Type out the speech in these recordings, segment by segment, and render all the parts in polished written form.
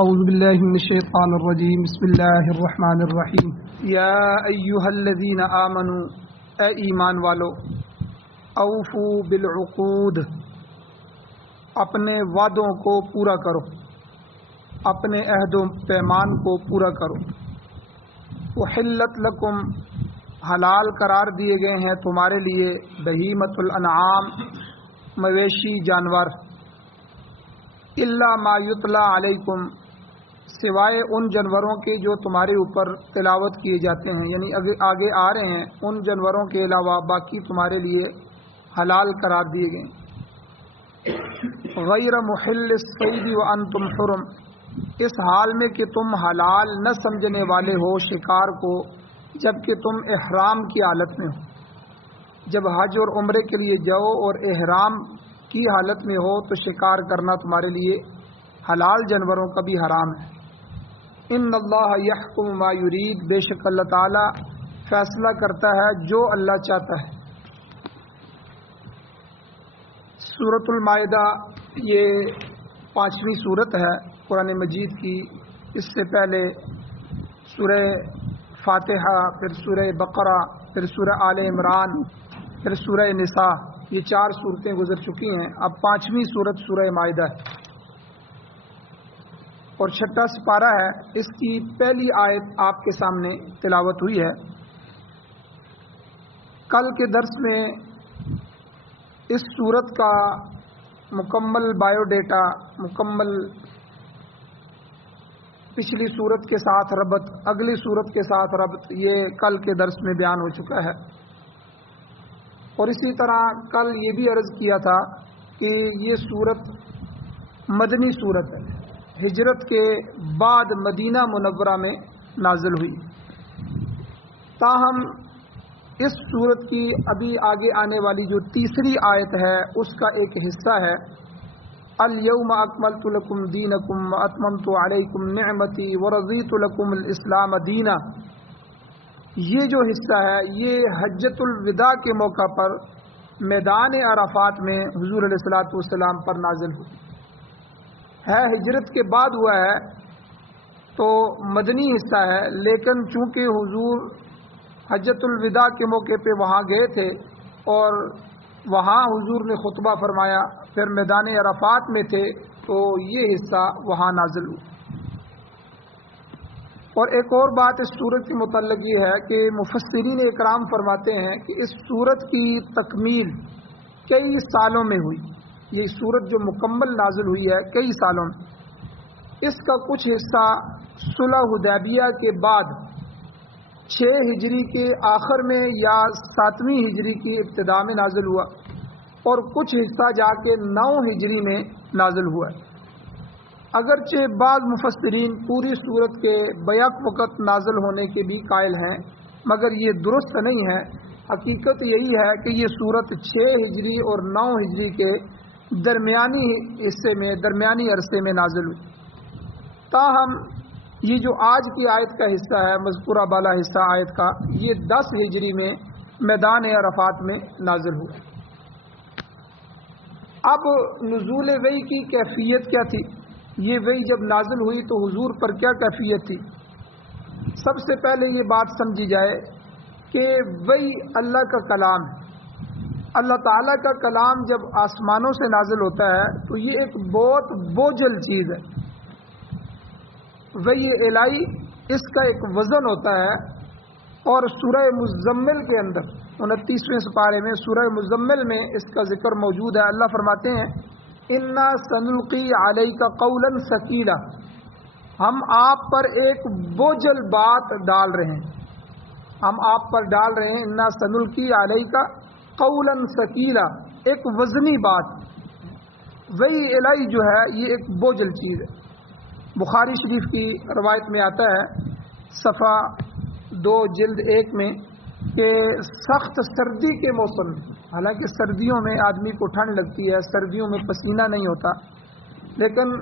اعوذ باللہ من الشیطان الرجیم بسم اللہ الرحمن الرحیم یا ایہا الذین آمنوا اے ایمان والو اوفوا بالعقود اپنے وعدوں کو پورا کرو، اپنے عہد و پیمان کو پورا کرو۔ احلت لکم حلال قرار دیے گئے ہیں تمہارے لیے بہیمۃ الانعام مویشی جانور، الا ما یتلی علیکم سوائے ان جانوروں کے جو تمہارے اوپر تلاوت کیے جاتے ہیں، یعنی آگے آ رہے ہیں، ان جانوروں کے علاوہ باقی تمہارے لیے حلال قرار دیے گئے۔ غیر محل الصید وانتم حرم اس حال میں کہ تم حلال نہ سمجھنے والے ہو شکار کو جبکہ تم احرام کی حالت میں ہو۔ جب حج اور عمرے کے لیے جاؤ اور احرام کی حالت میں ہو تو شکار کرنا تمہارے لیے حلال جانوروں کا بھی حرام ہے۔ ان اللہ یحکم ما یرید بے شک اللہ تعالی فیصلہ کرتا ہے جو اللہ چاہتا ہے۔ سورۃ المائدہ یہ 5ویں سورت ہے قرآن مجید کی۔ اس سے پہلے سورہ فاتحہ، پھر سورہ بقرہ، پھر سورہ آل عمران، پھر سورہ نساء، یہ 4 صورتیں گزر چکی ہیں۔ اب 5ویں سورت سورہ مائدہ ہے اور 6واں سپارہ ہے۔ اس کی پہلی آیت آپ کے سامنے تلاوت ہوئی ہے۔ کل کے درس میں اس سورت کا مکمل بائیو ڈیٹا، مکمل پچھلی سورت کے ساتھ ربط، اگلی سورت کے ساتھ ربط، یہ کل کے درس میں بیان ہو چکا ہے۔ اور اسی طرح کل یہ بھی عرض کیا تھا کہ یہ سورت مدنی سورت ہے، ہجرت کے بعد مدینہ منورہ میں نازل ہوئی۔ تاہم اس سورت کی ابھی آگے آنے والی جو تیسری آیت ہے اس کا ایک حصہ ہے الیوم اکملت لکم دینکم واتممت علیکم نعمتی ورضیت لکم الاسلام دینا۔ یہ جو حصہ ہے یہ حجۃ الوداع کے موقع پر میدان عرفات میں حضور علیہ الصلوۃ والسلام پر نازل ہوئی ہے۔ ہجرت کے بعد ہوا ہے تو مدنی حصہ ہے، لیکن چونکہ حضور حجۃ الوداع کے موقع پہ وہاں گئے تھے اور وہاں حضور نے خطبہ فرمایا، پھر میدان عرفات میں تھے تو یہ حصہ وہاں نازل ہوا۔ اور ایک اور بات اس سورت کے متعلق یہ ہے کہ مفسرین اکرام فرماتے ہیں کہ اس سورت کی تکمیل کئی سالوں میں ہوئی۔ یہ سورت جو مکمل نازل ہوئی ہے کئی سالوں میں، اس کا کچھ حصہ صلح حدیبیہ کے بعد 6 ہجری کے آخر میں یا 7ویں ہجری کی ابتدا میں نازل ہوا، اور کچھ حصہ جا کے 9 ہجری میں نازل ہوا ہے۔ اگرچہ بعض مفسرین پوری سورت کے بیک وقت نازل ہونے کے بھی قائل ہیں، مگر یہ درست نہیں ہے۔ حقیقت یہی ہے کہ یہ سورت 6 ہجری اور 9 ہجری کے درمیانی حصے میں، درمیانی عرصے میں نازل ہوئی۔ تاہم یہ جو آج کی آیت کا حصہ ہے، مذکورہ بالا حصہ آیت کا، یہ 10 ہجری میں میدان عرفات میں نازل ہوا۔ اب نزول وحی کی کیفیت کیا تھی؟ یہ وحی جب نازل ہوئی تو حضور پر کیا کیفیت تھی؟ سب سے پہلے یہ بات سمجھی جائے کہ وحی اللہ کا کلام ہے۔ اللہ تعالیٰ کا کلام جب آسمانوں سے نازل ہوتا ہے تو یہ ایک بہت بوجھل چیز ہے۔ وحی الہی اس کا ایک وزن ہوتا ہے، اور سورہ مزمل کے اندر 29ویں سپارے میں سورہ مزمل میں اس کا ذکر موجود ہے۔ اللہ فرماتے ہیں انا سنلقی علیک قولا ثقیلا، ہم آپ پر ایک بوجھل بات ڈال رہے ہیں، ہم آپ پر ڈال رہے ہیں، انا سنلقی علیک قولا ثقیلا، ایک وزنی بات۔ وحی الہی جو ہے یہ ایک بوجھل چیز ہے۔ بخاری شریف کی روایت میں آتا ہے صفحہ 2 جلد 1 میں کہ سخت سردی کے موسم میں، حالانکہ سردیوں میں آدمی کو ٹھنڈ لگتی ہے، سردیوں میں پسینہ نہیں ہوتا، لیکن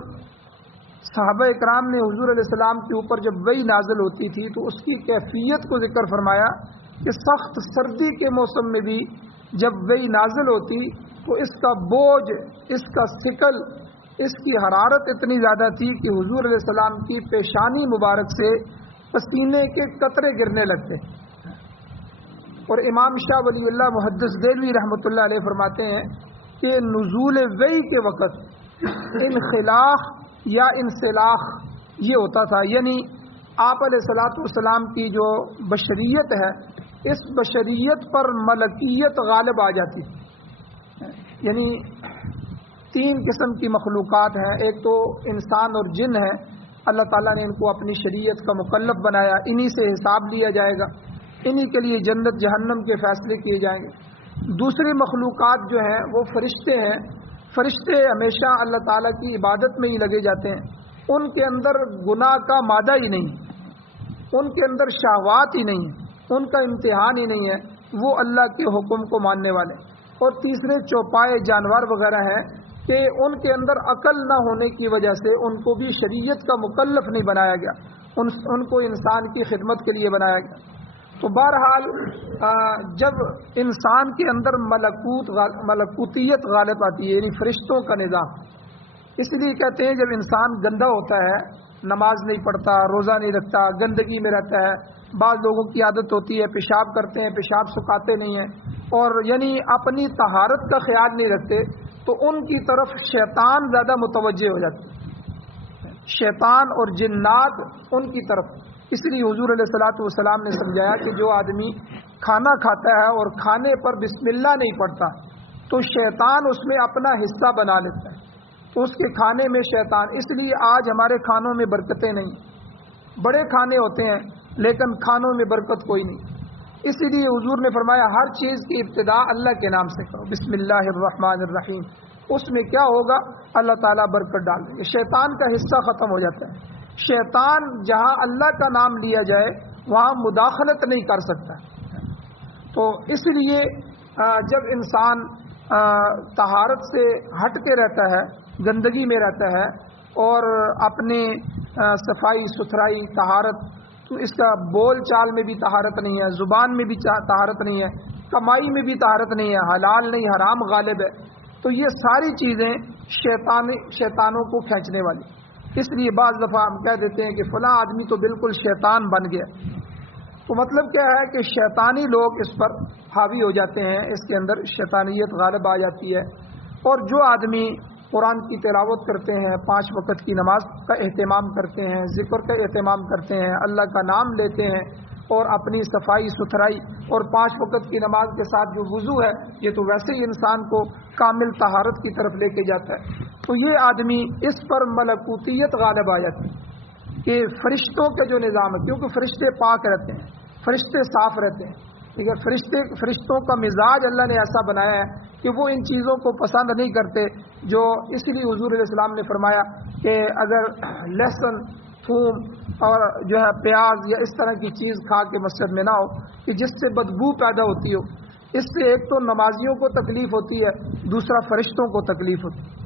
صحابہ اکرام نے حضور علیہ السلام کے اوپر جب وحی نازل ہوتی تھی تو اس کی کیفیت کو ذکر فرمایا کہ سخت سردی کے موسم میں بھی جب وحی نازل ہوتی تو اس کا بوجھ، اس کا ثقل اس کی حرارت اتنی زیادہ تھی کہ حضور علیہ السلام کی پیشانی مبارک سے پسینے کے قطرے گرنے لگتے. اور امام شاہ ولی اللہ محدث دہلوی رحمۃ اللہ علیہ فرماتے ہیں کہ نزول وحی کے وقت انخلاق یا انسلاخ یہ ہوتا تھا، یعنی آپ علیہ الصلوۃ والسلام کی جو بشریت ہے اس بشریت پر ملکیت غالب آ جاتی. یعنی تین قسم کی مخلوقات ہیں، ایک تو انسان اور جن ہے، اللہ تعالیٰ نے ان کو اپنی شریعت کا مکلف بنایا، انہی سے حساب لیا جائے گا، انہی کے لیے جنت جہنم کے فیصلے کیے جائیں گے. دوسری مخلوقات جو ہیں وہ فرشتے ہیں. فرشتے ہمیشہ اللہ تعالیٰ کی عبادت میں ہی لگے جاتے ہیں، ان کے اندر گناہ کا مادہ ہی نہیں، ان کے اندر شہوات ہی نہیں، ان کا امتحان ہی نہیں ہے، وہ اللہ کے حکم کو ماننے والے. اور تیسرے چوپائے جانور وغیرہ ہیں کہ ان کے اندر عقل نہ ہونے کی وجہ سے ان کو بھی شریعت کا مکلف نہیں بنایا گیا، ان کو انسان کی خدمت کے لیے بنایا گیا. تو بہرحال جب انسان کے اندر ملکوتیت غالب آتی ہے، یعنی فرشتوں کا نظام، اس لیے کہتے ہیں جب انسان گندا ہوتا ہے، نماز نہیں پڑھتا، روزہ نہیں رکھتا، گندگی میں رہتا ہے، بعض لوگوں کی عادت ہوتی ہے پیشاب کرتے ہیں، پیشاب سکھاتے نہیں ہیں، اور یعنی اپنی طہارت کا خیال نہیں رکھتے، تو ان کی طرف شیطان زیادہ متوجہ ہو جاتے ہیں، شیطان اور جنات ان کی طرف. اس لیے حضور علیہ الصلوۃ والسلام نے سمجھایا کہ جو آدمی کھانا کھاتا ہے اور کھانے پر بسم اللہ نہیں پڑھتا تو شیطان اس میں اپنا حصہ بنا لیتا ہے، تو اس کے کھانے میں شیطان. اس لیے آج ہمارے کھانوں میں برکتیں نہیں، بڑے کھانے ہوتے ہیں لیکن کھانوں میں برکت کوئی نہیں. اسی لیے حضور نے فرمایا ہر چیز کی ابتدا اللہ کے نام سے کرو، بسم اللہ الرحمن الرحیم. اس میں کیا ہوگا؟ اللہ تعالیٰ برکت ڈال دیں گے، شیطان کا حصہ ختم ہو جاتا ہے. شیطان جہاں اللہ کا نام لیا جائے وہاں مداخلت نہیں کر سکتا. تو اس لیے جب انسان طہارت سے ہٹ کے رہتا ہے، گندگی میں رہتا ہے، اور اپنے صفائی ستھرائی طہارت، تو اس کا بول چال میں بھی طہارت نہیں ہے، زبان میں بھی طہارت نہیں ہے، کمائی میں بھی طہارت نہیں ہے، حلال نہیں حرام غالب ہے، تو یہ ساری چیزیں شیطانوں کو کھینچنے والی. اس لیے بعض دفعہ ہم کہہ دیتے ہیں کہ فلاں آدمی تو بالکل شیطان بن گیا. تو مطلب کیا ہے کہ شیطانی لوگ اس پر حاوی ہو جاتے ہیں، اس کے اندر شیطانیت غالب آ جاتی ہے. اور جو آدمی قرآن کی تلاوت کرتے ہیں، 5 وقت کی نماز کا اہتمام کرتے ہیں، ذکر کا اہتمام کرتے ہیں، اللہ کا نام لیتے ہیں، اور اپنی صفائی ستھرائی اور 5 وقت کی نماز کے ساتھ جو وضو ہے، یہ تو ویسے ہی انسان کو کامل طہارت کی طرف لے کے جاتا ہے. تو یہ آدمی اس پر ملکوتیت غالب آ جاتی ہے کہ فرشتوں کے جو نظام ہے، کیونکہ فرشتے پاک رہتے ہیں، فرشتے صاف رہتے ہیں، ٹھیک ہے. فرشتوں کا مزاج اللہ نے ایسا بنایا ہے کہ وہ ان چیزوں کو پسند نہیں کرتے. جو اس لیے حضور علیہ السلام نے فرمایا کہ اگر لہسن، تھوم اور جو ہے پیاز یا اس طرح کی چیز کھا کے مسجد میں نہ ہو کہ جس سے بدبو پیدا ہوتی ہو، اس سے ایک تو نمازیوں کو تکلیف ہوتی ہے، دوسرا فرشتوں کو تکلیف ہوتی ہے.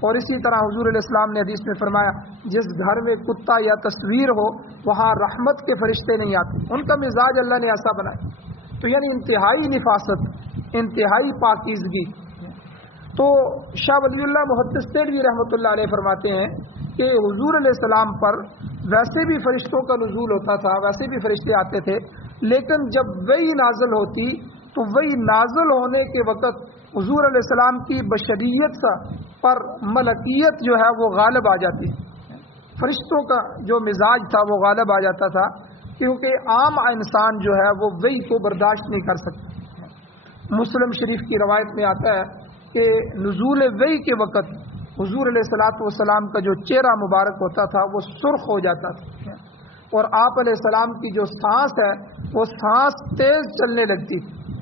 اور اسی طرح حضور علیہ السلام نے حدیث میں فرمایا جس گھر میں کتا یا تصویر ہو وہاں رحمت کے فرشتے نہیں آتے، ان کا مزاج اللہ نے ایسا بنایا. تو یعنی انتہائی نفاست، انتہائی پاکیزگی. تو شاہ ولی اللہ محدث دہلوی رحمۃ اللہ علیہ فرماتے ہیں کہ حضور علیہ السلام پر ویسے بھی فرشتوں کا نزول ہوتا تھا، ویسے بھی فرشتے آتے تھے، لیکن جب وحی نازل ہوتی تو وحی نازل ہونے کے وقت حضور علیہ السلام کی بشریت کا پر ملکیت جو ہے وہ غالب آ جاتی. فرشتوں کا جو مزاج تھا وہ غالب آ جاتا تھا، کیونکہ عام انسان جو ہے وہ وحی کو برداشت نہیں کر سکتا. مسلم شریف کی روایت میں آتا ہے کہ نزول وحی کے وقت حضور علیہ الصلوۃ والسلام کا جو چہرہ مبارک ہوتا تھا وہ سرخ ہو جاتا تھا، اور آپ علیہ السلام کی جو سانس ہے وہ سانس تیز چلنے لگتی تھی.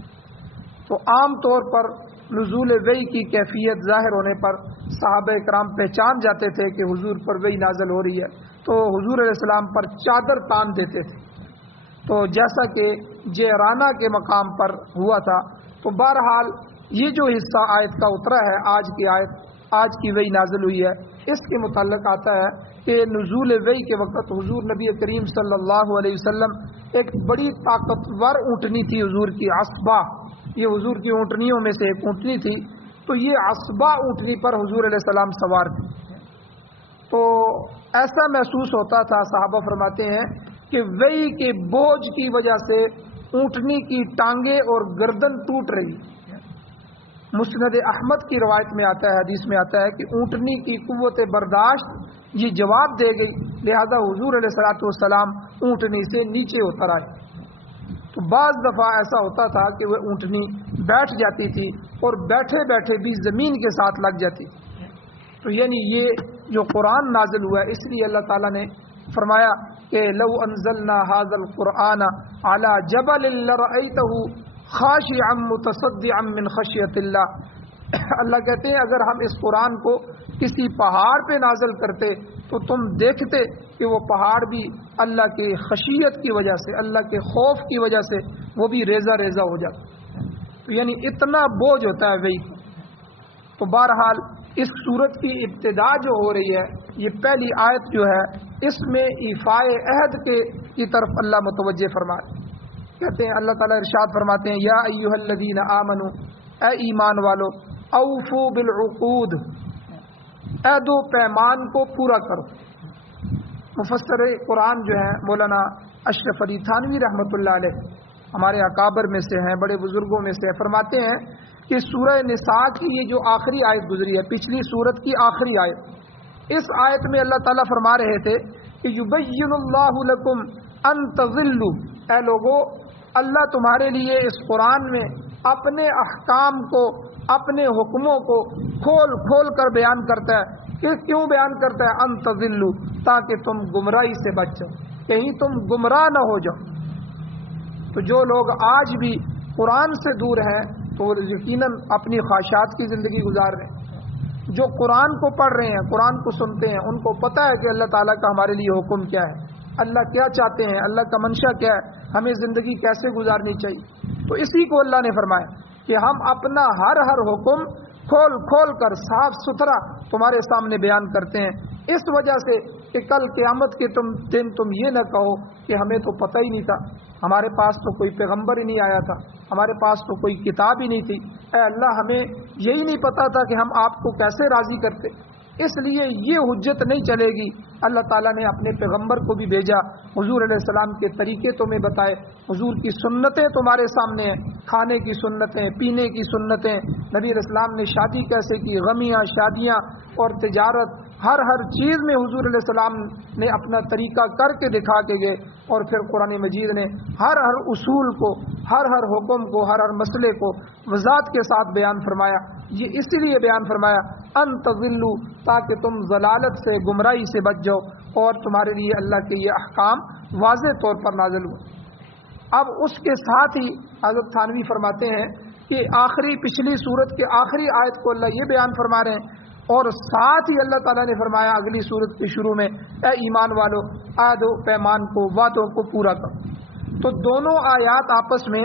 تو عام طور پر نزول وحی کی کیفیت ظاہر ہونے پر صحابہ کرام پہچان جاتے تھے کہ حضور پر وحی نازل ہو رہی ہے، تو حضور علیہ السلام پر چادر تان دیتے تھے. تو جیسا کہ جیرانہ کے مقام پر ہوا تھا. تو بہرحال یہ جو حصہ آیت کا اترا ہے، آج کی آیت، آج کی وحی نازل ہوئی ہے، اس کے متعلق آتا ہے کہ نزول وحی کے وقت حضور نبی کریم صلی اللہ علیہ وسلم ایک بڑی طاقتور اونٹنی تھی حضور کی، عصبہ، یہ حضور کی اونٹنیوں میں سے ایک اونٹنی تھی. تو یہ عصبہ اونٹنی پر حضور علیہ السلام سوار تھے. تو ایسا محسوس ہوتا تھا، صحابہ فرماتے ہیں کہ وہی کے بوجھ کی وجہ سے اونٹنی کی ٹانگیں اور گردن ٹوٹ رہی. مسند احمد کی روایت میں آتا ہے، حدیث میں آتا ہے کہ اونٹنی کی قوت برداشت یہ جواب دے گئی، لہذا حضور علیہ الصلوۃ والسلام اونٹنی سے نیچے اتر آئے. تو بعض دفعہ ایسا ہوتا تھا کہ وہ اونٹنی بیٹھ جاتی تھی اور بیٹھے بیٹھے بھی زمین کے ساتھ لگ جاتی. تو یعنی یہ جو قرآن نازل ہوا ہے، اس لیے اللہ تعالیٰ نے فرمایا کہ لو انزلنا هذا القرآن على جبل لرأيته خاشعا متصدعا من خشیۃ اللہ. اللہ کہتے ہیں اگر ہم اس قرآن کو کسی پہاڑ پہ نازل کرتے تو تم دیکھتے کہ وہ پہاڑ بھی اللہ کے خشیت کی وجہ سے، اللہ کے خوف کی وجہ سے وہ بھی ریزہ ریزہ ہو جاتا. تو یعنی اتنا بوجھ ہوتا ہے وہی. تو بہرحال اس صورت کی ابتدا جو ہو رہی ہے، یہ پہلی آیت جو ہے، اس میں ایفاء عہد کی طرف اللہ متوجہ فرمائے. کہتے ہیں اللہ تعالیٰ ارشاد فرماتے ہیں یا ایھا الذین آمنوا، اے ایمان والو، اوفوا بالعقود، عہد و پیمان کو پورا کرو. مفسر قرآن جو ہے مولانا اشرف علی تھانوی رحمۃ اللہ علیہ، ہمارے اکابر میں سے ہیں، بڑے بزرگوں میں سے، فرماتے ہیں کہ سورہ نساء کی یہ جو آخری آیت گزری ہے، پچھلی سورت کی آخری آیت، اس آیت میں اللہ تعالیٰ فرما رہے تھے کہ یبین اللہ لکم ان تضلوا، اے لوگو اللہ تمہارے لیے اس قرآن میں اپنے احکام کو، اپنے حکموں کو کھول کھول کر بیان کرتا ہے. کہ کیوں بیان کرتا ہے؟ ان تضلوا، تاکہ تم گمراہی سے بچ جاؤ، کہیں تم گمراہ نہ ہو جاؤ. تو جو لوگ آج بھی قرآن سے دور ہیں تو وہ یقیناً اپنی خواہشات کی زندگی گزار رہے ہیں. جو قرآن کو پڑھ رہے ہیں، قرآن کو سنتے ہیں، ان کو پتہ ہے کہ اللہ تعالیٰ کا ہمارے لیے حکم کیا ہے، اللہ کیا چاہتے ہیں، اللہ کا منشا کیا ہے، ہمیں زندگی کیسے گزارنی چاہیے. تو اسی کو اللہ نے فرمایا کہ ہم اپنا ہر حکم کھول کھول کر صاف ستھرا تمہارے سامنے بیان کرتے ہیں، اس وجہ سے کہ کل قیامت کے دن تم یہ نہ کہو کہ ہمیں تو پتہ ہی نہیں تھا، ہمارے پاس تو کوئی پیغمبر ہی نہیں آیا تھا، ہمارے پاس تو کوئی کتاب ہی نہیں تھی. اے اللہ ہمیں یہی نہیں پتا تھا کہ ہم آپ کو کیسے راضی کرتے. اس لیے یہ حجت نہیں چلے گی. اللہ تعالیٰ نے اپنے پیغمبر کو بھی بھیجا، حضور علیہ السلام کے طریقے تمہیں بتائے، حضور کی سنتیں تمہارے سامنے ہیں، کھانے کی سنتیں، پینے کی سنتیں، نبی علیہ السلام نے شادی کیسے کی، غمیاں، شادیاں اور تجارت، ہر چیز میں حضور علیہ السلام نے اپنا طریقہ کر کے دکھا کے گئے. اور پھر قرآن مجید نے ہر اصول کو، ہر حکم کو، ہر مسئلے کو وضاحت کے ساتھ بیان فرمایا. یہ اسی لیے بیان فرمایا ان تضلوا، تاکہ تم ضلالت سے، گمراہی سے بچ جاؤ، اور تمہارے لیے اللہ کے یہ احکام واضح طور پر نازل ہوئے. اب اس کے ساتھ ہی حضرت تھانوی فرماتے ہیں کہ پچھلی سورت کے آخری آیت کو اللہ یہ بیان فرما رہے ہیں، اور ساتھ ہی اللہ تعالیٰ نے فرمایا اگلی سورت کے شروع میں اے ایمان والو عہد و پیمان کو، وعدوں کو پورا کرو. تو دونوں آیات آپس میں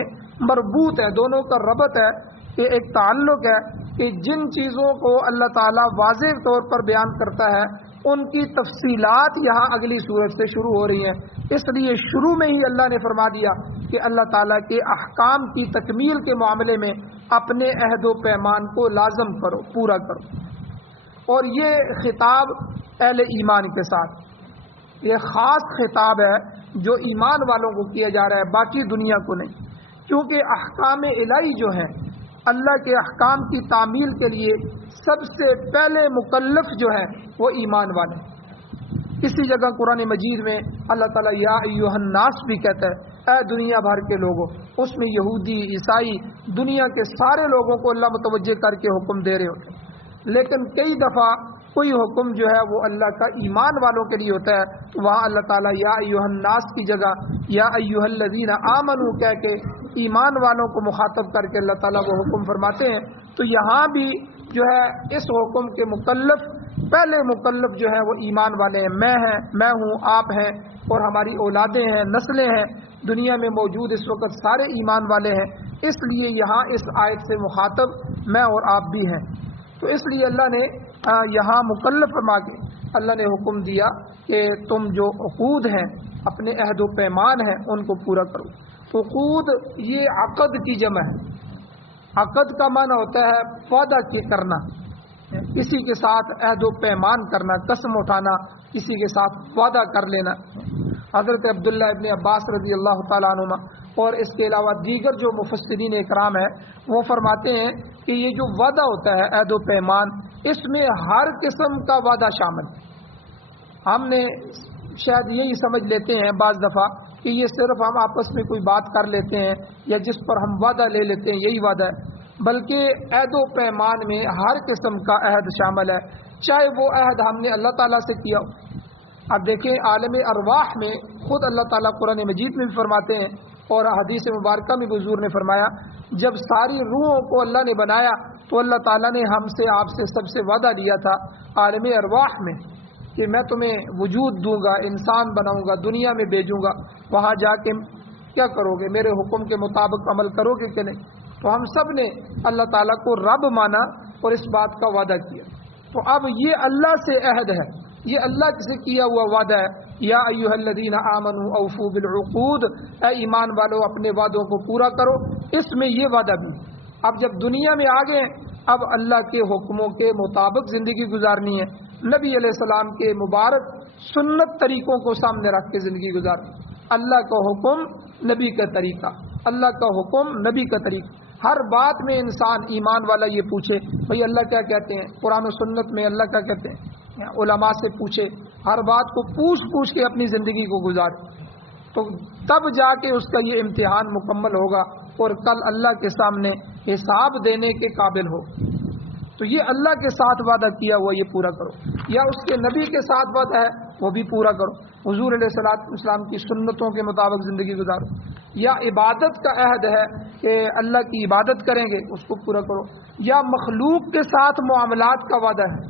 مربوط ہے، دونوں کا ربط ہے، کہ ایک تعلق ہے کہ جن چیزوں کو اللہ تعالیٰ واضح طور پر بیان کرتا ہے ان کی تفصیلات یہاں اگلی سورت سے شروع ہو رہی ہیں. اس لیے شروع میں ہی اللہ نے فرما دیا کہ اللہ تعالیٰ کے احکام کی تکمیل کے معاملے میں اپنے عہد و پیمان کو لازم کرو، پورا کرو. اور یہ خطاب اہل ایمان کے ساتھ، یہ خاص خطاب ہے جو ایمان والوں کو کیا جا رہا ہے، باقی دنیا کو نہیں. کیونکہ احکام الہی جو ہیں، اللہ کے احکام کی تعمیل کے لیے سب سے پہلے مکلف جو ہیں وہ ایمان والے. کسی جگہ قرآن مجید میں اللہ تعالیٰ یا ایھا الناس بھی کہتا ہے، اے دنیا بھر کے لوگوں. اس میں یہودی، عیسائی، دنیا کے سارے لوگوں کو اللہ متوجہ کر کے حکم دے رہے ہوتے ہیں. لیکن کئی دفعہ کوئی حکم جو ہے وہ اللہ کا ایمان والوں کے لیے ہوتا ہے، تو وہاں اللہ تعالیٰ یا ایھا الناس کی جگہ یا ایھا الذین آمنوا کہہ کے ایمان والوں کو مخاطب کر کے اللہ تعالیٰ وہ حکم فرماتے ہیں. تو یہاں بھی جو ہے اس حکم کے مکلف، پہلے مکلف جو ہے وہ ایمان والے ہیں. میں ہوں، آپ ہیں، اور ہماری اولادیں ہیں، نسلیں ہیں، دنیا میں موجود اس وقت سارے ایمان والے ہیں. اس لیے یہاں اس آیت سے مخاطب میں اور آپ بھی ہیں. تو اس لیے اللہ نے یہاں مکلف فرما کے اللہ نے حکم دیا کہ تم جو عقود ہیں، اپنے عہد و پیمان ہیں، ان کو پورا کرو. عقود یہ عقد کی جمع ہے. عقد کا معنی ہوتا ہے وعدہ کرنا، کسی کے ساتھ عہد و پیمان کرنا، قسم اٹھانا، کسی کے ساتھ وعدہ کر لینا۔ حضرت عبداللہ ابن عباس رضی اللہ تعالیٰ عنہما اور اس کے علاوہ دیگر جو مفسرین اکرام ہے وہ فرماتے ہیں کہ یہ جو وعدہ ہوتا ہے عہد و پیمان، اس میں ہر قسم کا وعدہ شامل ہے۔ ہم نے شاید یہی سمجھ لیتے ہیں بعض دفعہ کہ یہ صرف ہم آپس میں کوئی بات کر لیتے ہیں یا جس پر ہم وعدہ لے لیتے ہیں یہی وعدہ ہے، بلکہ عہد و پیمان میں ہر قسم کا عہد شامل ہے، چاہے وہ عہد ہم نے اللہ تعالیٰ سے کیا ہو۔ اب دیکھیں عالم ارواح میں خود اللہ تعالیٰ قرآن مجید میں بھی فرماتے ہیں اور حدیث مبارکہ میں بھی حضور نے فرمایا، جب ساری روحوں کو اللہ نے بنایا تو اللہ تعالیٰ نے ہم سے آپ سے سب سے وعدہ لیا تھا عالم ارواح میں کہ میں تمہیں وجود دوں گا، انسان بناؤں گا، دنیا میں بھیجوں گا، وہاں جا کے کیا کرو گے، میرے حکم کے مطابق عمل کرو گے کہ نہیں؟ تو ہم سب نے اللہ تعالیٰ کو رب مانا اور اس بات کا وعدہ کیا۔ تو اب یہ اللہ سے عہد ہے، یہ اللہ سے کیا ہوا وعدہ ہے، یا ایھا الذین آمنوا اوفوا بالعقود، اے ایمان والو اپنے وعدوں کو پورا کرو۔ اس میں یہ وعدہ بھی، اب جب دنیا میں آ گئے اب اللہ کے حکموں کے مطابق زندگی گزارنی ہے، نبی علیہ السلام کے مبارک سنت طریقوں کو سامنے رکھ کے زندگی گزارنی۔ اللہ کا حکم، نبی کا طریقہ، اللہ کا حکم، نبی کا طریقہ۔ ہر بات میں انسان ایمان والا یہ پوچھے بھئی اللہ کیا کہتے ہیں، قرآن و سنت میں اللہ کیا کہتے ہیں، علماء سے پوچھے، ہر بات کو پوچھ کے اپنی زندگی کو گزارے، تو تب جا کے اس کا یہ امتحان مکمل ہوگا اور کل اللہ کے سامنے حساب دینے کے قابل ہو۔ تو یہ اللہ کے ساتھ وعدہ کیا ہوا یہ پورا کرو، یا اس کے نبی کے ساتھ وعدہ ہے وہ بھی پورا کرو، حضور علیہ الصلوۃ والسلام کی سنتوں کے مطابق زندگی گزارو، یا عبادت کا عہد ہے کہ اللہ کی عبادت کریں گے اس کو پورا کرو، یا مخلوق کے ساتھ معاملات کا وعدہ ہے،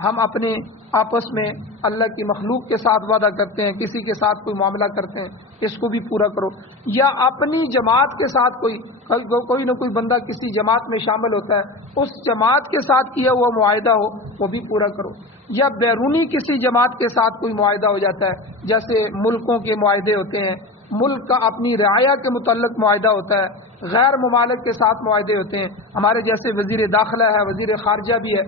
ہم اپنے آپس میں اللہ کی مخلوق کے ساتھ وعدہ کرتے ہیں، کسی کے ساتھ کوئی معاملہ کرتے ہیں، اس کو بھی پورا کرو، یا اپنی جماعت کے ساتھ کوئی نہ کوئی بندہ کسی جماعت میں شامل ہوتا ہے، اس جماعت کے ساتھ کیا ہوا معاہدہ ہو وہ بھی پورا کرو، یا بیرونی کسی جماعت کے ساتھ کوئی معاہدہ ہو جاتا ہے، جیسے ملکوں کے معاہدے ہوتے ہیں، ملک کا اپنی رعایا کے متعلق معاہدہ ہوتا ہے، غیر ممالک کے ساتھ معاہدے ہوتے ہیں، ہمارے جیسے وزیر داخلہ ہے، وزیر خارجہ بھی ہے،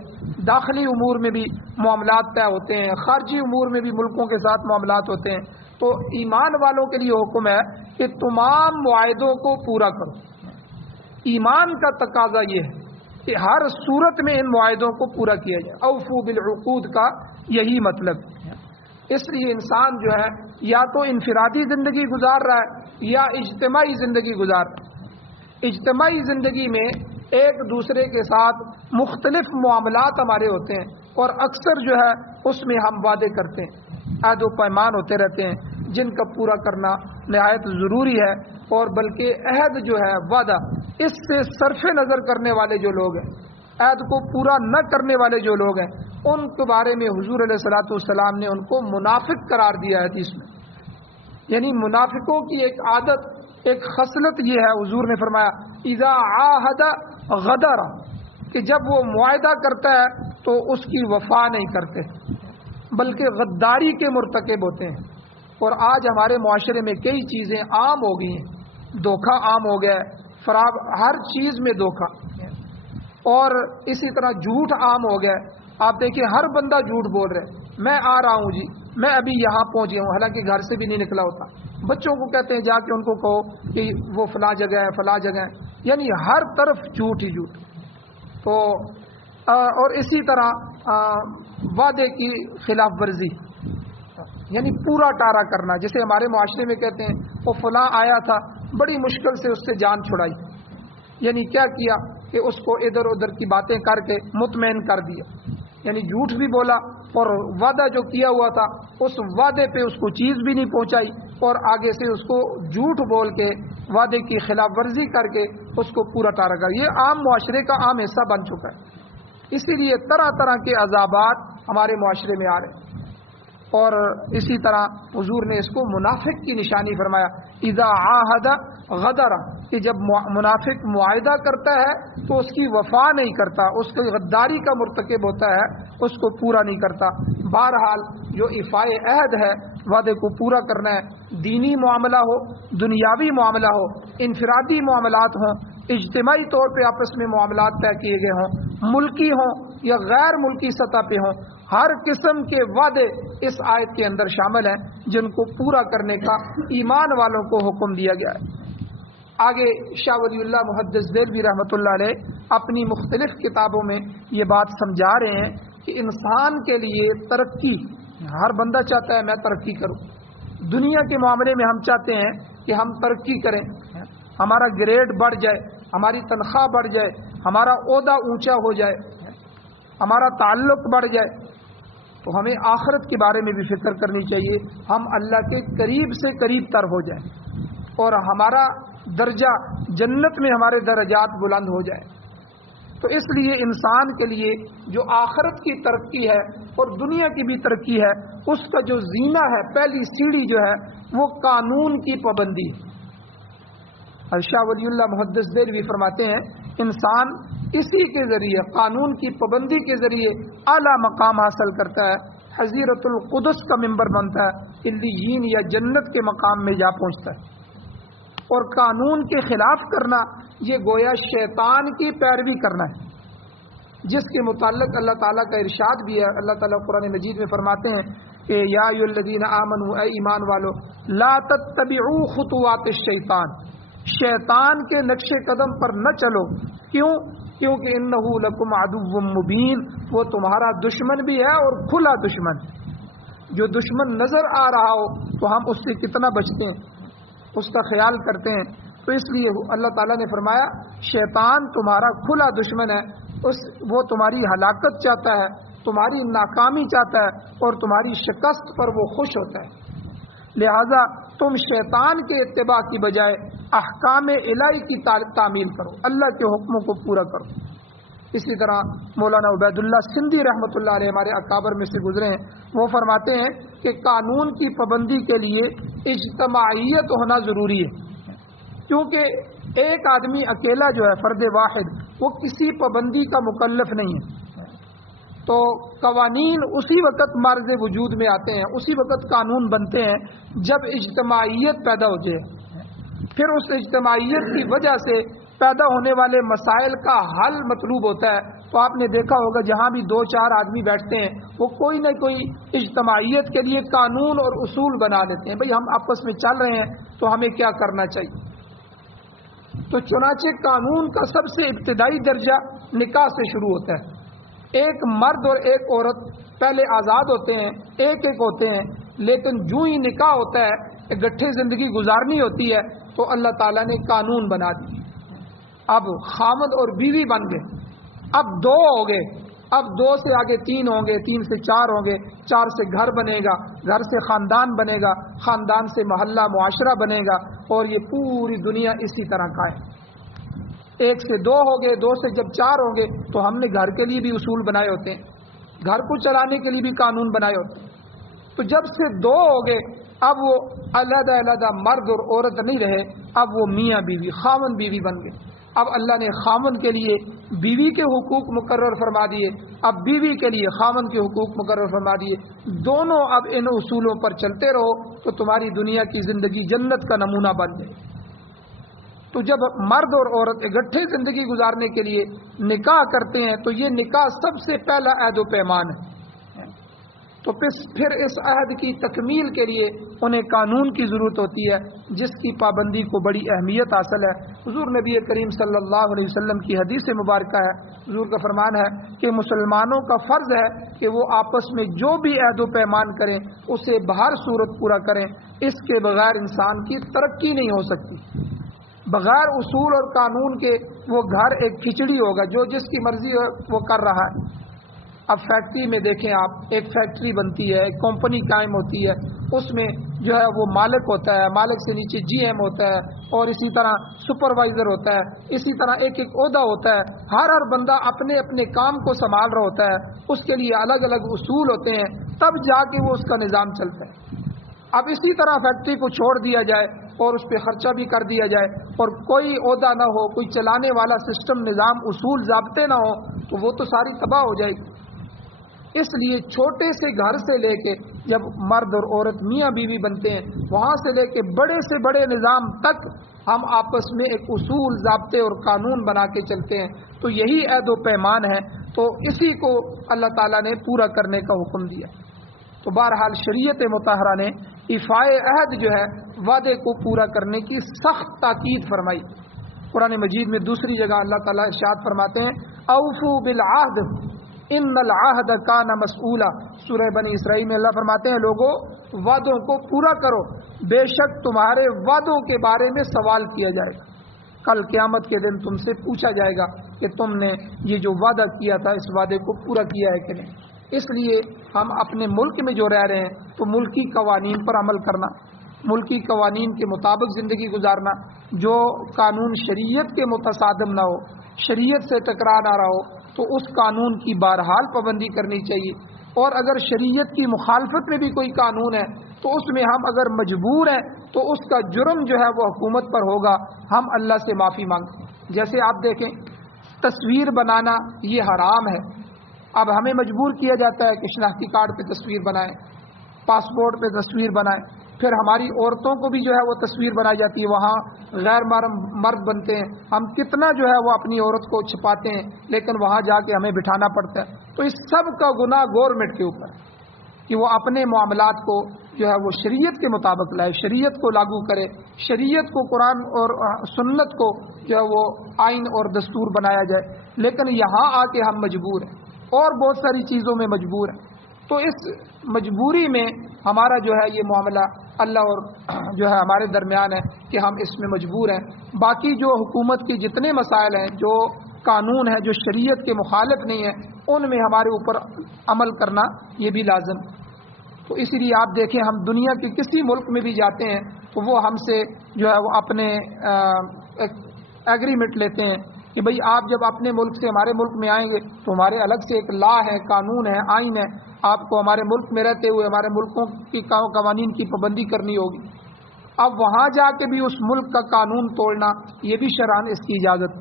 داخلی امور میں بھی معاملات طے ہوتے ہیں، خارجی امور میں بھی ملکوں کے ساتھ معاملات ہوتے ہیں۔ تو ایمان والوں کے لیے حکم ہے کہ تمام معاہدوں کو پورا کرو۔ ایمان کا تقاضا یہ ہے کہ ہر صورت میں ان معاہدوں کو پورا کیا جائے، اوفوا بالعقود کا یہی مطلب ہے۔ اس لیے انسان جو ہے یا تو انفرادی زندگی گزار رہا ہے یا اجتماعی زندگی گزار رہا ہے۔ اجتماعی زندگی میں ایک دوسرے کے ساتھ مختلف معاملات ہمارے ہوتے ہیں اور اکثر جو ہے اس میں ہم وعدے کرتے ہیں، عہد و پیمان ہوتے رہتے ہیں جن کا پورا کرنا نہایت ضروری ہے، اور بلکہ عہد جو ہے وعدہ، اس سے صرف نظر کرنے والے جو لوگ ہیں، عہد کو پورا نہ کرنے والے جو لوگ ہیں، ان کے بارے میں حضور علیہ الصلوۃ والسلام نے ان کو منافق قرار دیا ہے حدیث میں۔ یعنی منافقوں کی ایک عادت، ایک خصلت یہ ہے، حضور نے فرمایا اذا عاہد غدر، کہ جب وہ معاہدہ کرتا ہے تو اس کی وفا نہیں کرتے بلکہ غداری کے مرتکب ہوتے ہیں۔ اور آج ہمارے معاشرے میں کئی چیزیں عام ہو گئی ہیں، دھوکہ عام ہو گیا ہے، فراڈ، ہر چیز میں دھوکہ، اور اسی طرح جھوٹ عام ہو گیا ہے۔ آپ دیکھیں ہر بندہ جھوٹ بول رہا ہے، میں آ رہا ہوں جی، میں ابھی یہاں پہنچ گیا ہوں، حالانکہ گھر سے بھی نہیں نکلا ہوتا۔ بچوں کو کہتے ہیں جا کے ان کو کہو کہ وہ فلاں جگہ ہے، فلاں جگہ ہے، یعنی ہر طرف جھوٹ ہی جھوٹ۔ تو اور اسی طرح وعدے کی خلاف ورزی، یعنی پورا ٹارا کرنا، جسے ہمارے معاشرے میں کہتے ہیں وہ فلاں آیا تھا، بڑی مشکل سے اس سے جان چھڑائی، یعنی کیا کیا کہ اس کو ادھر ادھر کی باتیں کر کے مطمئن کر دیا، یعنی جھوٹ بھی بولا اور وعدہ جو کیا ہوا تھا اس وعدے پہ اس کو چیز بھی نہیں پہنچائی، اور آگے سے اس کو جھوٹ بول کے وعدے کی خلاف ورزی کر کے اس کو پورا ٹارا کر۔ یہ عام معاشرے کا عام حصہ بن چکا ہے، اسی لیے طرح طرح کے عذابات ہمارے معاشرے میں آ رہے ہیں۔ اور اسی طرح حضور نے اس کو منافق کی نشانی فرمایا، اذا عاہد غدر، کہ جب منافق معاہدہ کرتا ہے تو اس کی وفا نہیں کرتا، اس کی غداری کا مرتکب ہوتا ہے، اس کو پورا نہیں کرتا۔ بہرحال جو ایفائے عہد ہے، وعدے کو پورا کرنا ہے، دینی معاملہ ہو، دنیاوی معاملہ ہو، انفرادی معاملات ہوں، اجتماعی طور پہ آپس میں معاملات طے کیے گئے ہوں، ملکی ہوں یا غیر ملکی سطح پہ ہوں، ہر قسم کے وعدے اس آیت کے اندر شامل ہیں جن کو پورا کرنے کا ایمان والوں کو حکم دیا گیا ہے۔ آگے شاہ ولی اللہ محدث دہلوی رحمۃ اللہ علیہ اپنی مختلف کتابوں میں یہ بات سمجھا رہے ہیں کہ انسان کے لیے ترقی، ہر بندہ چاہتا ہے میں ترقی کروں، دنیا کے معاملے میں ہم چاہتے ہیں کہ ہم ترقی کریں، ہمارا گریڈ بڑھ جائے، ہماری تنخواہ بڑھ جائے، ہمارا عہدہ اونچا ہو جائے، ہمارا تعلق بڑھ جائے۔ تو ہمیں آخرت کے بارے میں بھی فکر کرنی چاہیے، ہم اللہ کے قریب سے قریب تر ہو جائیں اور ہمارا درجہ جنت میں ہمارے درجات بلند ہو جائے۔ تو اس لیے انسان کے لیے جو آخرت کی ترقی ہے اور دنیا کی بھی ترقی ہے، اس کا جو زینہ ہے، پہلی سیڑھی جو ہے وہ قانون کی پابندی۔ شاہ ولی اللہ محدث دہلوی فرماتے ہیں انسان اسی کے ذریعے، قانون کی پابندی کے ذریعے اعلیٰ مقام حاصل کرتا ہے، حضیرت القدس کا ممبر بنتا ہے، علیین یا جنت کے مقام میں جا پہنچتا ہے۔ اور قانون کے خلاف کرنا یہ گویا شیطان کی پیروی کرنا ہے، جس کے متعلق اللہ تعالیٰ کا ارشاد بھی ہے۔ اللہ تعالیٰ قرآن مجید میں فرماتے ہیں کہ یا ایھا الذین آمنوا، اے ایمان والو، لا تتبعوا خطوات الشیطان، شیطان کے نقش قدم پر نہ چلو۔ کیوں؟ کیونکہ انہ لکم عدو مبین، وہ تمہارا دشمن بھی ہے اور کھلا دشمن۔ جو دشمن نظر آ رہا ہو تو ہم اس سے کتنا بچتے ہیں، اس کا خیال کرتے ہیں۔ تو اس لیے اللہ تعالیٰ نے فرمایا شیطان تمہارا کھلا دشمن ہے، وہ تمہاری ہلاکت چاہتا ہے، تمہاری ناکامی چاہتا ہے اور تمہاری شکست پر وہ خوش ہوتا ہے۔ لہذا تم شیطان کے اتباع کی بجائے احکام الہی کی تعمیل کرو، اللہ کے حکموں کو پورا کرو۔ اسی طرح مولانا عبید اللہ سندھی رحمۃ اللہ علیہ ہمارے اکابر میں سے گزرے ہیں، وہ فرماتے ہیں کہ قانون کی پابندی کے لیے اجتماعیت ہونا ضروری ہے، کیونکہ ایک آدمی اکیلا جو ہے، فرد واحد، وہ کسی پابندی کا مکلف نہیں ہے۔ تو قوانین اسی وقت معرض وجود میں آتے ہیں، اسی وقت قانون بنتے ہیں جب اجتماعیت پیدا ہو جائے، پھر اس اجتماعیت کی وجہ سے پیدا ہونے والے مسائل کا حل مطلوب ہوتا ہے۔ تو آپ نے دیکھا ہوگا جہاں بھی 2-4 آدمی بیٹھتے ہیں وہ کوئی نہ کوئی اجتماعیت کے لیے قانون اور اصول بنا لیتے ہیں، بھئی ہم آپس میں چل رہے ہیں تو ہمیں کیا کرنا چاہیے۔ تو چنانچہ قانون کا سب سے ابتدائی درجہ نکاح سے شروع ہوتا ہے۔ ایک مرد اور ایک عورت پہلے آزاد ہوتے ہیں، ایک ہوتے ہیں، لیکن جو ہی نکاح ہوتا ہے، گٹھے زندگی گزارنی ہوتی ہے، تو اللہ تعالیٰ نے قانون بنا دی۔ اب خامد اور بیوی بن گئے، اب 2 ہو گئے، اب 2 سے آگے 3 ہوں گے، 3 سے 4 ہوں گے، 4 سے گھر بنے گا، گھر سے خاندان بنے گا، خاندان سے محلہ معاشرہ بنے گا، اور یہ پوری دنیا اسی طرح کا ہے۔ 1 سے 2 ہو گئے، 2 سے جب 4 ہوں گے تو ہم نے گھر کے لیے بھی اصول بنائے ہوتے ہیں، گھر کو چلانے کے لیے بھی قانون بنائے ہوتے ہیں۔ تو جب سے 2 ہو گئے اب وہ علیحدہ علیحدہ مرد اور عورت نہیں رہے، اب وہ میاں بیوی، خاوند بیوی بن گئے۔ اب اللہ نے خاوند کے لیے بیوی کے حقوق مقرر فرما دیے، اب بیوی کے لیے خاوند کے حقوق مقرر فرما دیے، دونوں اب ان اصولوں پر چلتے رہو تو تمہاری دنیا کی زندگی جنت کا نمونہ بن جائے۔ تو جب مرد اور عورت اکٹھے زندگی گزارنے کے لیے نکاح کرتے ہیں تو یہ نکاح سب سے پہلا عہد و پیمان ہے۔ تو پھر اس عہد کی تکمیل کے لیے انہیں قانون کی ضرورت ہوتی ہے، جس کی پابندی کو بڑی اہمیت حاصل ہے۔ حضور نبی کریم صلی اللہ علیہ وسلم کی حدیث مبارکہ ہے، حضور کا فرمان ہے کہ مسلمانوں کا فرض ہے کہ وہ آپس میں جو بھی عہد و پیمان کریں اسے بہر صورت پورا کریں، اس کے بغیر انسان کی ترقی نہیں ہو سکتی۔ بغیر اصول اور قانون کے وہ گھر ایک کھچڑی ہوگا، جو جس کی مرضی ہو وہ کر رہا ہے۔ اب فیکٹری میں دیکھیں آپ، ایک فیکٹری بنتی ہے، ایک کمپنی قائم ہوتی ہے، اس میں جو ہے وہ مالک ہوتا ہے، مالک سے نیچے جی ایم ہوتا ہے، اور اسی طرح سپروائزر ہوتا ہے، اسی طرح ایک عہدہ ہوتا ہے، ہر بندہ اپنے اپنے کام کو سنبھال رہا ہوتا ہے، اس کے لیے الگ الگ اصول ہوتے ہیں، تب جا کے وہ اس کا نظام چلتا ہے۔ اب اسی طرح فیکٹری کو چھوڑ دیا جائے اور اس پہ خرچہ بھی کر دیا جائے اور کوئی عہدہ نہ ہو، کوئی چلانے والا سسٹم، نظام، اصول، ضابطے نہ ہو، تو وہ تو ساری تباہ ہو جائے گی۔ اس لیے چھوٹے سے گھر سے لے کے جب مرد اور عورت میاں بیوی بنتے ہیں، وہاں سے لے کے بڑے سے بڑے نظام تک ہم آپس میں ایک اصول، ضابطے اور قانون بنا کے چلتے ہیں، تو یہی عہد و پیمان ہے، تو اسی کو اللہ تعالیٰ نے پورا کرنے کا حکم دیا۔ تو بہرحال شریعت مطہرہ نے ایفائے عہد جو ہے، وعدے کو پورا کرنے کی سخت تاکید فرمائی۔ قرآن مجید میں دوسری جگہ اللہ تعالیٰ ارشاد فرماتے ہیں اوفو بالعہد ان العہد کان مسئولا۔ سورہ بنی اسرائیل میں اللہ فرماتے ہیں لوگوں وعدوں کو پورا کرو، بے شک تمہارے وعدوں کے بارے میں سوال کیا جائے گا، کل قیامت کے دن تم سے پوچھا جائے گا کہ تم نے یہ جو وعدہ کیا تھا اس وعدے کو پورا کیا ہے کہ نہیں۔ اس لیے ہم اپنے ملک میں جو رہ رہے ہیں تو ملکی قوانین پر عمل کرنا، ملکی قوانین کے مطابق زندگی گزارنا، جو قانون شریعت کے متصادم نہ ہو، شریعت سے ٹکرا نہ رہا ہو، تو اس قانون کی بہرحال پابندی کرنی چاہیے۔ اور اگر شریعت کی مخالفت میں بھی کوئی قانون ہے تو اس میں ہم اگر مجبور ہیں تو اس کا جرم جو ہے وہ حکومت پر ہوگا، ہم اللہ سے معافی مانگتے ہیں۔ جیسے آپ دیکھیں تصویر بنانا یہ حرام ہے، اب ہمیں مجبور کیا جاتا ہے کہ شناختی کارڈ پہ تصویر بنائیں، پاسپورٹ پہ تصویر بنائیں، پھر ہماری عورتوں کو بھی جو ہے وہ تصویر بنائی جاتی ہے، وہاں غیر مرد بنتے ہیں، ہم کتنا جو ہے وہ اپنی عورت کو چھپاتے ہیں، لیکن وہاں جا کے ہمیں بٹھانا پڑتا ہے۔ تو اس سب کا گناہ گورنمنٹ کے اوپر ہے کہ وہ اپنے معاملات کو جو ہے وہ شریعت کے مطابق لائے، شریعت کو لاگو کرے، شریعت کو، قرآن اور سنت کو جو ہے وہ آئین اور دستور بنایا جائے۔ لیکن یہاں آ کے ہم مجبور ہیں اور بہت ساری چیزوں میں مجبور ہیں، تو اس مجبوری میں ہمارا جو ہے یہ معاملہ اللہ اور جو ہے ہمارے درمیان ہے کہ ہم اس میں مجبور ہیں۔ باقی جو حکومت کے جتنے مسائل ہیں، جو قانون ہیں جو شریعت کے مخالف نہیں ہیں، ان میں ہمارے اوپر عمل کرنا یہ بھی لازم۔ تو اسی لیے آپ دیکھیں ہم دنیا کے کسی ملک میں بھی جاتے ہیں تو وہ ہم سے جو ہے وہ اپنے ایگریمنٹ لیتے ہیں کہ بھئی آپ جب اپنے ملک سے ہمارے ملک میں آئیں گے تو ہمارے الگ سے ایک لا ہے، قانون ہے، آئین ہے، آپ کو ہمارے ملک میں رہتے ہوئے ہمارے ملکوں کی قوانین کی پابندی کرنی ہوگی۔ اب وہاں جا کے بھی اس ملک کا قانون توڑنا یہ بھی شرعاً اس کی اجازت۔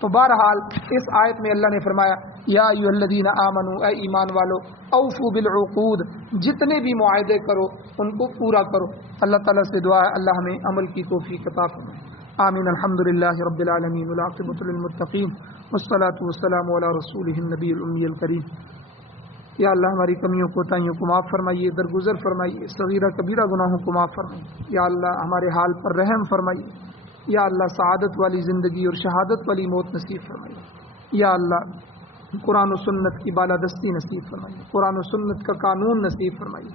تو بہرحال اس آیت میں اللہ نے فرمایا یا ایھا الذین آمنوا، اے ایمان والو، اوفوا بالعقود، جتنے بھی معاہدے کرو ان کو پورا کرو۔ اللہ تعالیٰ سے دعا ہے اللہ ہمیں عمل کی توفیق عطا فرمائے۔ آمین۔ الحمدللہ رب العالمین والعاقبۃ للمتقین والصلاۃ والسلام علی رسولہ النبی الامی الکریم۔ یا اللہ ہماری کمیوں کوتاہیوں کو معاف فرمائیے، درگزر فرمائیے، صغیرہ کبیرہ گناہوں کو معاف فرمائیے۔ یا اللہ ہمارے حال پر رحم فرمائیے۔ یا اللہ سعادت والی زندگی اور شہادت والی موت نصیب فرمائیے۔ یا اللہ قرآن و سنت کی بالادستی نصیب فرمائیے، قرآن و سنت کا قانون نصیب فرمائیے،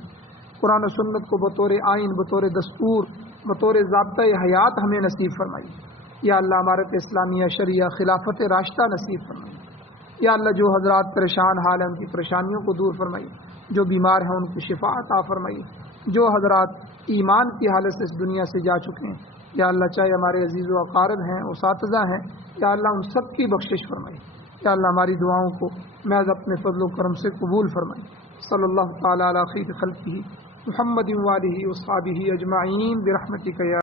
قرآن و سنت کو بطور آئین، بطور دستور، بطور ضابطۂ حیات ہمیں نصیب فرمائیے۔ یا اللہ امارت اسلامیہ شریعہ خلافت راشدہ نصیب فرمائیے۔ یا اللہ جو حضرات پریشان حال ہیں ان کی پریشانیوں کو دور فرمائیے، جو بیمار ہیں ان کی شفا عطا فرمائیے، جو حضرات ایمان کی حالت سے اس دنیا سے جا چکے ہیں یا اللہ چاہے ہمارے عزیز و اقارب ہیں، اساتذہ ہیں، یا اللہ ان سب کی بخشش فرمائیے۔ یا اللہ ہماری دعاؤں کو محض اپنے فضل و کرم سے قبول فرمائیے۔ صلی اللہ تعالی علی خیر خلقہ محمد وآلہ وصحبہ اجمعین برحمتک یا